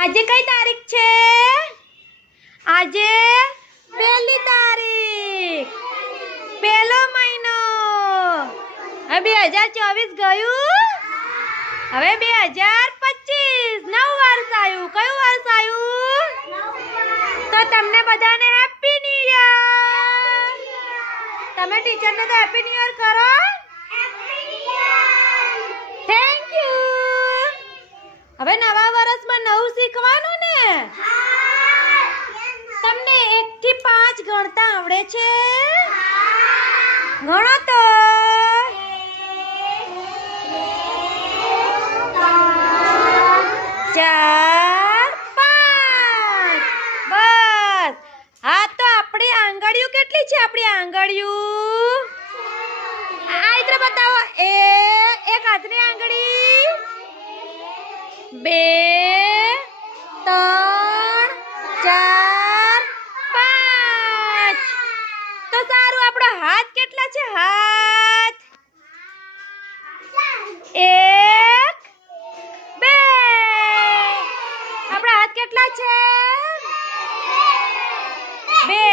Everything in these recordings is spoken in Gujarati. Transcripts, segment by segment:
આજે કઈ તારીખ છે? આજે પહેલી તારીખ. પહેલો મહિનો. હવે બે હજાર ચોવીસ ગયું? હવે બે હજાર પચીસ. નવ વર્ષ આવ્યું. કયું વર્ષ આવ્યું? તો તમને બધાને હેપી ન્યુ યર તમે ટીચરને તો હેપી ન્યુ યર કરો થેન્ક યુ હવે નવા વર્ષમાં નવું શીખવાનું ને? તમને એક થી પાંચ ગણતા આવડે છે? ગણો તો. ચાર, પાંચ. બસ. હા, તો આપણી આંગળીઓ કેટલી છે? આપણી આંગળીઓ? આ ઇધર બતાવો. એ, એક હાથની આંગળી. બે ત્રણ ચાર પાંચ તો સારું આપણો હાથ કેટલા છે? હાથ. એક બે. આપણા હાથ કેટલા છે? બે.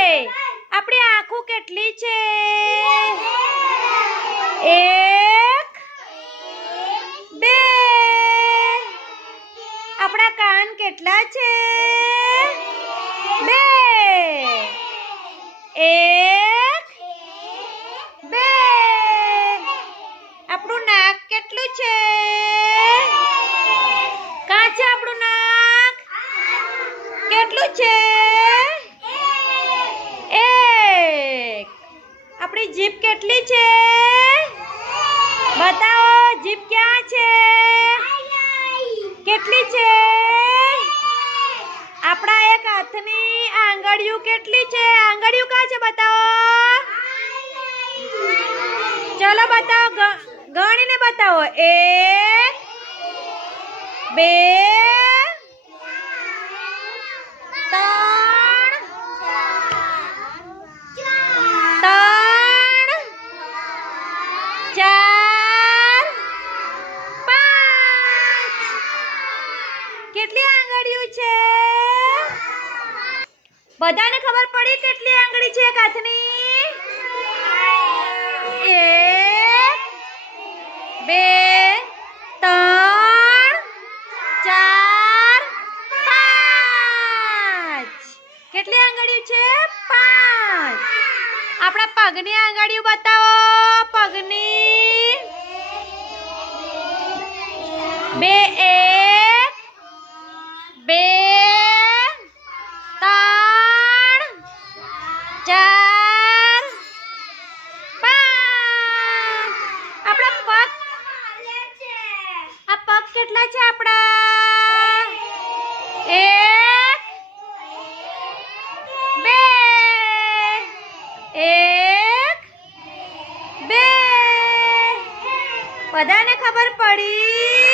આપણી આંખો કેટલી છે? એક બે. આપણા કાન કેટલા છે? બે. એક બે આપણું નાક કેટલું છે કાં છે આપણું નાક કેટલું છે? એક. આપણી જીપ કેટલી છે? બતાવો જીપ ક્યાં છે? કેટલી છે? આપણા એક હાથની આંગળીયું કેટલી છે? આંગળીયું કાં છે બતાવો? ચલો બતાવો ગણીને બતાવો. એક, બે આંગળીઓ છે? બધાને ખબર પડી કેટલી આંગળી છે એક હાથની? એક બે ત્રણ ચાર પાંચ. કેટલી આંગળીઓ છે? પાંચ. આપણા પગની આંગળીઓ બતાવો પગની. બે એક બે ત્રણ ચાર પાંચ આપણા પગ આ પગ કેટલા છે આપણા? એક બે એક બે. બધાને ખબર પડી?